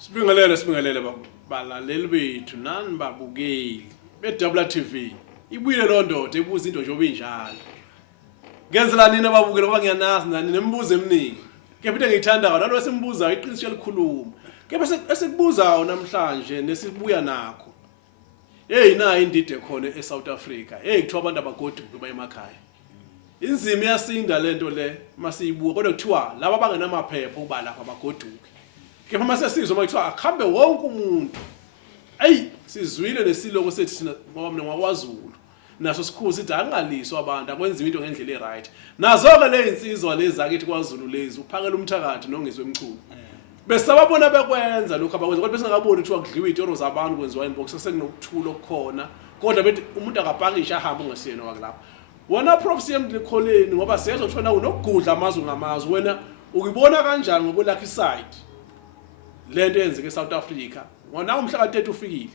Sibingelele balaleli bethu nani babukeli beDouble TV. Ibuyile lo ndoda ebuza into nje obinjalo. Ngenzela nini ababukeli ngoba ngiyanazi nani nemibuzo eminingi. Kepha into engiyithanda nalo esimbuzayo iqiniso elikhuluma. Kepha esikubuzayo namhlanje nesibuya nakho. Hey na indide khona eSouth Africa. Hey kuthiwa abantu abagoduke baye emakhaya. Inzima iyasinda lento le masiyibuka kodwa kuthiwa laba abangenamaphepha ukuba lapha abagoduke. Kepha mase sizwe makuthiwa akhambe wonke umuntu. Ey sizwile lesiloko sethi thina ngoba mina ngwakwaZulu. Naso sikhulu sithi angaliswa abantu akwenziwe into ngendlela eright. Nazo ke le insizwa lezi akithi kwaZulu lezi uphakela umthakathi nongizwe emchulo. Bese ababona bekwenza lokho abakwenza kodwa bese ngaboni ukuthi kudliwa izitoro zabantu kwenziwa inbox sekunokuthula okukhona kodwa bethi umuntu akapakisha ahamba ungesiyena wakulapha. Wona Prof CM Likholeni ngoba siyezwa kuthiwa unokugudla amazwe ngamazwe wena ukubona kanjani ngokulakhi side lento yenzeke eSouth Africa ngona umhla ka30 ufikile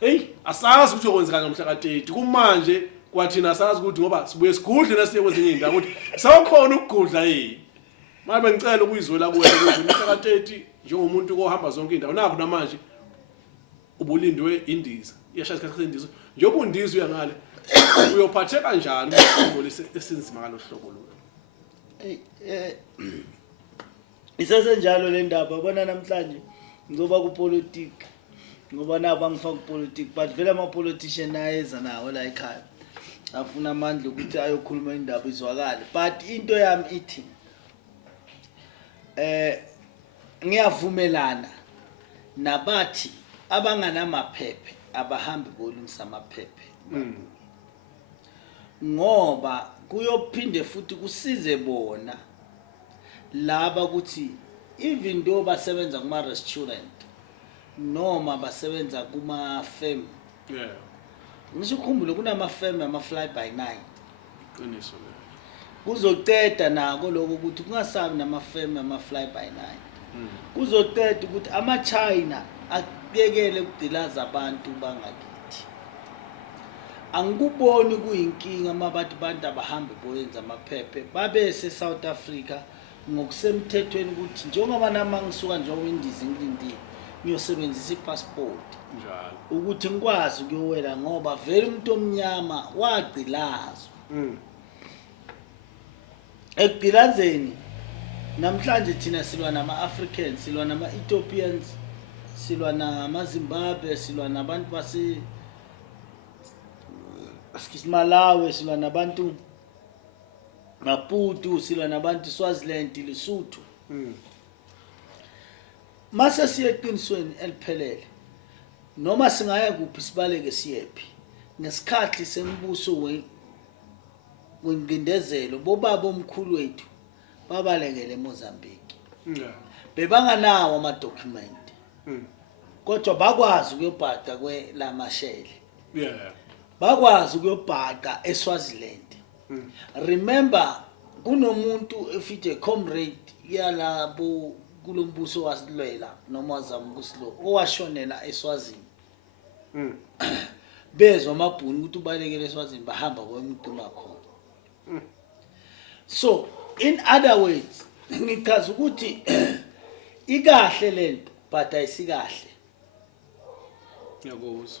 hey asazi ukuthi okwenzeka ngomhla ka30 kumanje kwathina asazi ukuthi ngoba sibuye sigudle nasiye kwezinye indawo ukuthi sawukhona ukugudla yini mabe ngicela ukuyizwela kuwena ukuthi umhla ka30 njengomuntu ohamba zonke indawo nakho namanje ubulindwe indiza iyashaya isikhathi sendiza njengoba undizwe uyangale uyophathe kanjani umhlobo lesinzima ngalohlobo lo isesenjalo le ndaba bona namhlanje ngizoba kupolitiki ngoba naba ngifaka kupolitiki but vele ama politician ayeza nawo la ekhaya afuna amandla ukuthi ayokhuluma indaba izwakale but into yami ithi ngiyavumelana nabathi abanganamaphephe abahambi bolungisa amaphephe ngoba kuyophinde futhi kusize bona laba ukuthi even though basebenza kuma restaurant noma basebenza kuma firm ngisho ukhumbule kunama firm ama fly by night qiniso le kuzoceda nako lokho ukuthi kungasabi nama firm ama fly by night kuzoceda ukuthi ama China akuyekele ukudilaza abantu bangakithi angikuboni kuyinkinga mabathi abantu abahambe boyenza amaphephe babe South Africa ngokusemthethweni ukuthi njengoba nama ngisuka njengo indizi ngilindile ngiyosebenzisa ipassport njalo ukuthi ngikwazi ukuyowela ngoba vele umuntu omnyama wagcilazwa ekugcilazeni namhlanje thina silwa nama Africans silwa nama Ethiopians silwa nama Zimbabwe silwa nabantu base Malawi silwa nabantu Maputo silwa nabantu Swaziland Lesotho mase siyeqinisweni eliphelele noma singaya kuphi sibaleke siyephi ngesikhathi sembuso wengindezelo bobaba omkhulu wethu babalekele eMozambique bebanganawo ama document kodwa bakwazi ukuyobhada kwelamashele bakwazi ukuyobhada eSwaziland remember kunomuntu efite comrade yalabo kulombuso wasilwela noma wazama ukusilo owashonela eSwazini bezwe amabhunu ukuthi ubalekele eSwazini bahamba kwemiduma khona so in other words ngichaza ukuthi ikahle lento but ayisikahle yakuzwa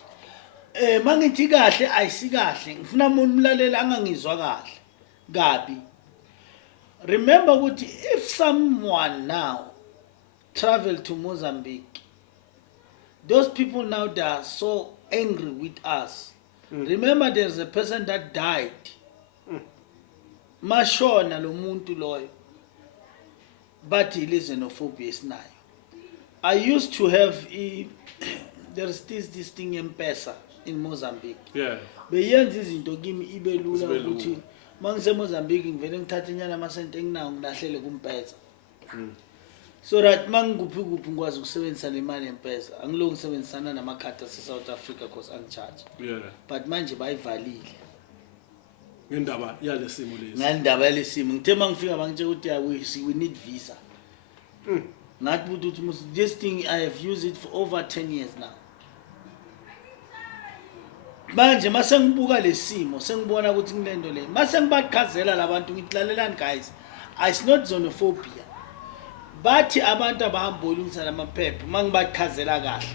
mangithi kahle ayisikahle ngifuna umuntu umlalela angangizwa kahle kabi remember ukuthi if someone now travel to Mozambique those people now they are so angry with us remember there's a person that died mashona lo muntu loyo but he lives in xenophobia esinayo I used to have there's this thing M-Pesa in Mozambique beyenza izinto kimi ibe lula ukuthi mangise Mozambique ngivele ngithathe inyana amasente enginawo ngilahlele kumpesa so that mangikuphi ngikwazi ukusebenzisa le mali M-Pesa angiloko ngisebenzisana namakhadi ase South Africa because angicharge but manje bayivalile ngendaba yalesimo lezi ngendaba yalesimo ngithe mangifika bangitshela ukuthi we need visa ngathi ukuthi this thing I have used it for over 10 years now manje mase ngibuka lesimo sengibona ukuthi ngilendo le mase ngibaqhazela labantu ngitlalelani guys it's not xenophobia bathi abantu abahamba ulungisa lamaphepha mangibachazela kahle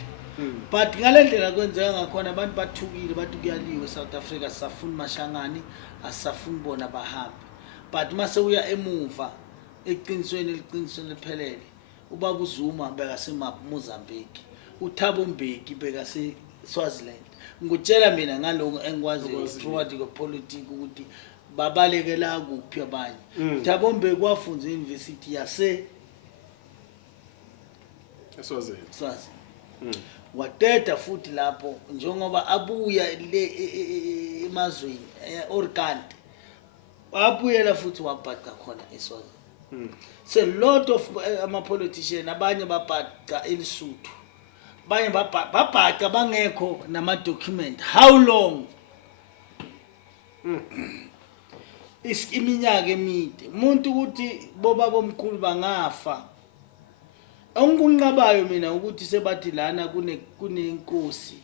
but ngalendlela kwenzeka ngakhona abantu bathukile bathi kuyaliwe South Africa sisafuna mashangani asisafuni bona bahambe but mase uya emuva eqinisweni liphelele ubaba uZuma beka Mozambique uThabo Mbeki beka Swaziland ngutshela mina ngaloko engikwazi throughout the politics ukuthi babalekela kuphi abanye Thabo Mbeki wafunza eUniversity yase Swaziland wateta futhi lapho njengoba abuya le emazweni eOrkant wabuyela futhi wabhaqa khona eSwaziland so a lot of ama politicians abanye babhaqa eLesotho abanye babhaqa bangekho nama document how long iminyaka emide umuntu ukuthi boba bomkhulu bangafa onkunqabayo mina ukuthi sebathi lana kunenkosi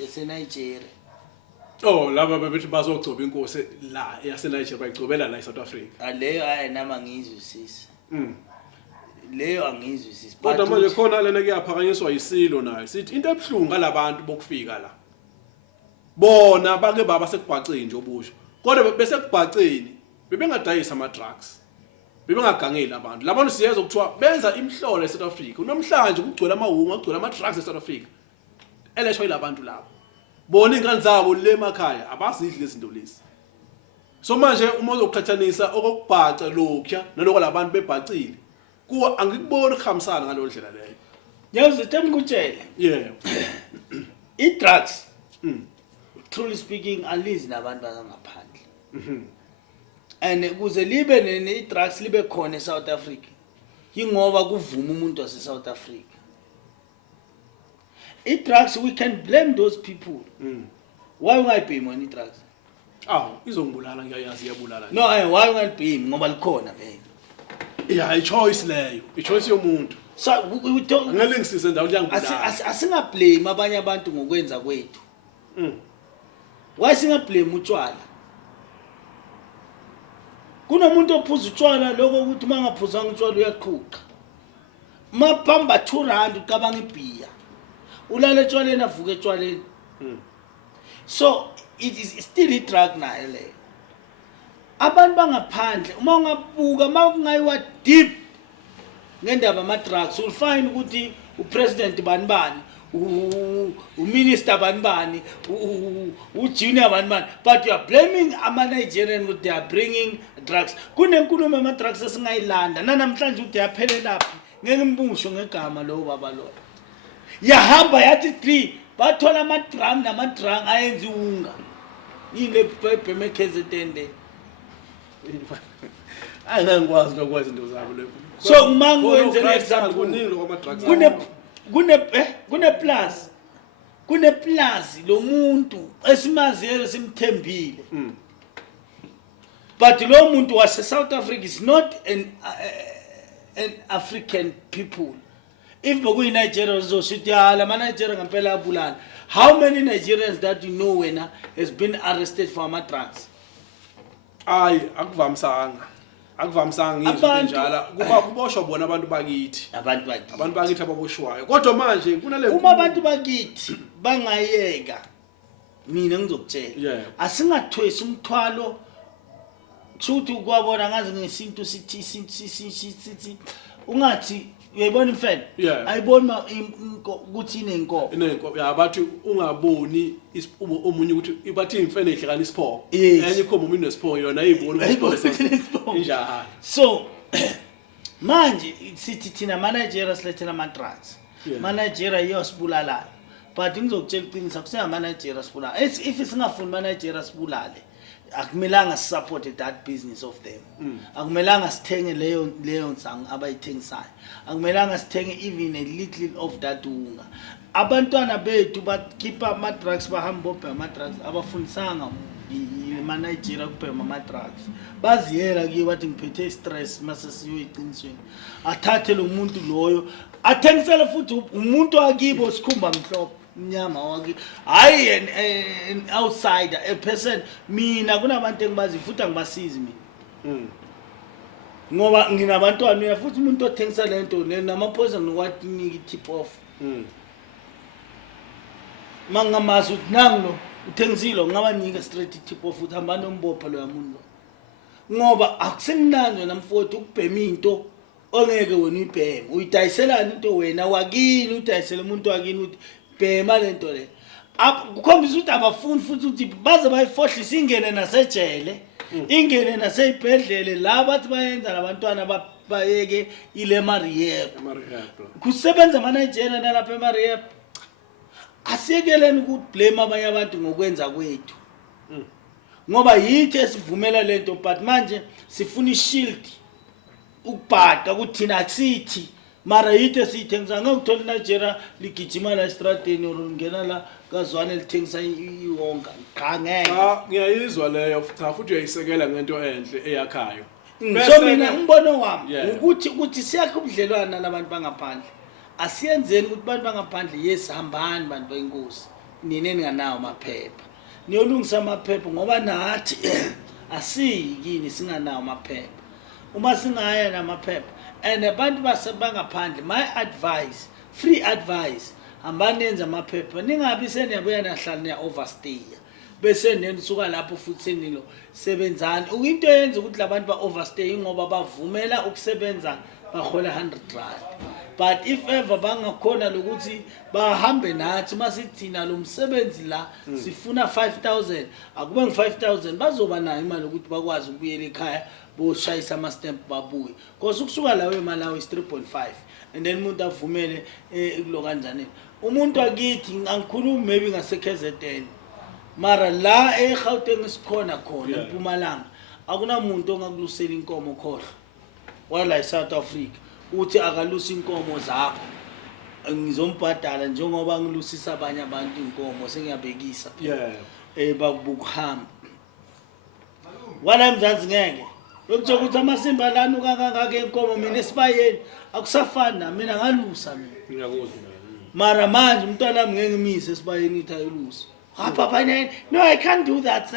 yaseNigeria laba bebethi bazogcoba inkosi la yaseNigeria bayigcobela la eSouth Africa leyo ayinama ngizwisisa leyo angizwisisi kodwa manje khona lena kuyaphakanyiswa isilo nayo sithi into ebhlungu ngalabantu bokufika la bona bake baba sekubhaceni nje obusho kodwa bese kubhaceni bebengadayisa ama drugs bebengagangeli abantu labantu siyeza ukuthiwa benza imhlolo eSouth Africa unomhlanje kugcwele amahunga kugcwele ama drugs eSouth Africa eleshwa yilabantu labo bona ingane zabo le emakhaya abazidli izinto lezi so manje uma uzokuthathanisa okubhaca lokho naloko labantu bebhacile kuwa angikuboni ukuhambisana ngalo ndlela leyo yazi ngikutshela I drugs truly speaking alizi nabantu bangaphandle and kuze libe ne drugs libe khona eSouth Africa ingoba kuvuma umuntu wase South Africa drugs we can blame those people why ungayibhemi wena drugs izongibulala ngiyayazi iyabulala no why ungayibhemi ngoba likhona vele i-choice leyo i-choice yomuntu so we don't ngelingisise ndawo liyangibulala asingablame abanye abantu ngokwenza kwethu why singablame utshwala kunomuntu ophuza utshwala lokho ukuthi mangaphuzanga utshwala uyaqhuqa maphamba 2 rand uqabanga ibhiya ulale etshwaleni avuke etshwaleni so it is still a drug nayo leyo abantu bangaphandle uma ungabuka makungayiwa deep ngendaba ama drugs you'll find ukuthi upresident bani uminister bani ujunior bani but you are blaming ama Nigerian that they are bringing drugs kunenkulumo ama drugs esingayilanda namhlanje uthi yaphelela laphi ngeke mbungisho ngegama lo baba lo yahamba yathi 3 bathola ama drum ayenza unga yile bheme KZN angangikwazi lokwazi into zabo leyo so mangu wenze example kune plus lo muntu esimaziyo simthembile but lo muntu wase South Africa is not an African people if bokuyi Nigeria uzoshithi la ma Nigeria ngempela abulala how many Nigerians that you know wena has been arrested for ama drugs akuvamisanga ngizwe njalo kuba kuboshwa bona abantu bakithi ababoshwayo kodwa manje kunale uma abantu bakithi bangayeka mina ngizokutshela asingathwesi umthwalo futhi kwabona ngazi ngesinto sithi ungathi uyayibona imfene ayiboni ukuthi inenkomo bathi ungaboni omunye ukuthi bathi imfene ehlekana isipho enye ikhoma umuntu nesipho yona ayiboni isipho injalo so manje sithi thina Nigeria silethela ama drugs Nigeria iyosibulala but ngizokutshela iqiniso kusema Nigeria sibulala if singafuni Nigeria sibulale akumelanga support that business of them akumelanga sithenge leyo nsangu abayithengisayo akumelanga sithenge even a little of that unga abantwana bethu bakhipha ama drugs bahamba obhema ama drugs abafundisanga ma Nigeria kubhema ama drugs baziyela kuye bathi ngiphethe stress mase siyo iqinisweni athathe lo muntu loyo athengisele futhi umuntu akibo sikhumba mhlophe mnyama waki hayi an outsider a person mina kunabantu engibazi futhi angibasizi mina ngoba nginabantwana uya futhi umuntu othengisa lento namaphoyisa ngikwathi niki tip off mangamazi uthi nangu uthengisile ngabanika straight tip off uthi hamba nombopha lo yamuntu ngoba akusemnandi wena mfowethu ukubhema into ongeke wena uyibheme uyidayiselana into wena wakini udayisela umuntu wakini uthi bhema lento le kukhombisa ukuthi abafuni futhi ukuthi baze bayifohlisa ingene nasejele ingene naseyibhedlele la bathi bayenza labantwana bayeke ilema rehab kusebenza ama-Nigeria nalapha ema-rehab asiyekeleni ukublame abanye abantu ngokwenza kwethu ngoba yithi esivumela lento but manje sifuna ishield ukubhada ukuthi thina akusithi mara yithi esiyithengisa ngeke uthola iNigeria ligijima la estradeni or ngena la kazwane lithengisa iwonga cha ngeke ngiyayizwa leyo futhi uyayisekela ngento enhle eyakhayo so mina umbono wami ukuthi siyakhe ubudlelwana nabantu bangaphandle asiyenzeni ukuthi abantu bangaphandle yesihambani bantu benkosi nini ninganawo amaphepha niyolungisa amaphepha ngoba nathi asiyikini singanawo amaphepha uma singaya namaphepha and abantu basebangaphandle my advice free advice hambani nenza amaphepha ningabi seniyabuya nahlala niya overstay bese nenisuka lapho futhi senilo sebenzani into yenza ukuthi labantu ba overstay ngoba bavumela ukusebenza bahola 100 rand but if ever bangakhona lokuthi bahambe nathi masithina lo msebenzi la sifuna 5000 akube ngi5000 bazoba nayo imali ukuthi bakwazi ukubuyela ekhaya boshayisa ama stamp babuye because ukusuka lawo imali lawo is 3.5 and then umuntu avumele kulo kanjani umuntu akithi ngikhuluma maybe ngase KZN mara la eGauteng sikhona khona eMpumalanga akunamuntu ongakulusela inkomo khohlo wala eSouth Africa uthi akalusa inkomo zakho ngizombhadala njengoba ngilusisa abanye abantu inkomo sengiyabekisa bakubukhamba wala eMzansi ngeke lokuthe ukuthi amasimba lana kangangake inkomo mina esibayeni akusafani nami mina ngalusa mina ngiyakuzwa mara manje umntwana wami ngeke ngimise esibayeni ithi ayilusa papa no I can't do that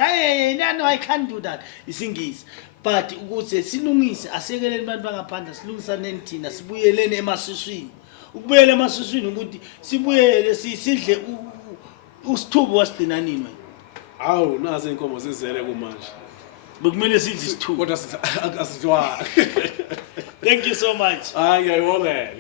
no I can't do that isingisi but ukuthi silungise asiyekeleni abantu bangaphandle silungisaneni thina sibuyeleni emasuswini ukubuyela emasuswini ukuthi sibuyele sidle usithubu wasidina nini wena awu nazi inkomo zizele kumanje bekumele sidle isithubu kodwa asizwa thank you so much ngiyayibonga